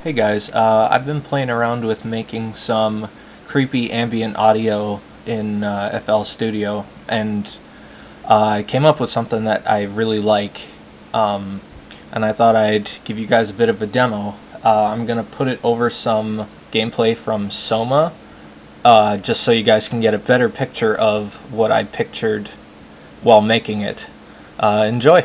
Hey guys, I've been playing around with making some creepy ambient audio in FL Studio, and I came up with something that I really like, um, and I thought I'd give you guys a bit of a demo. I'm gonna put it over some gameplay from Soma, just so you guys can get a better picture of what I pictured while making it. Enjoy!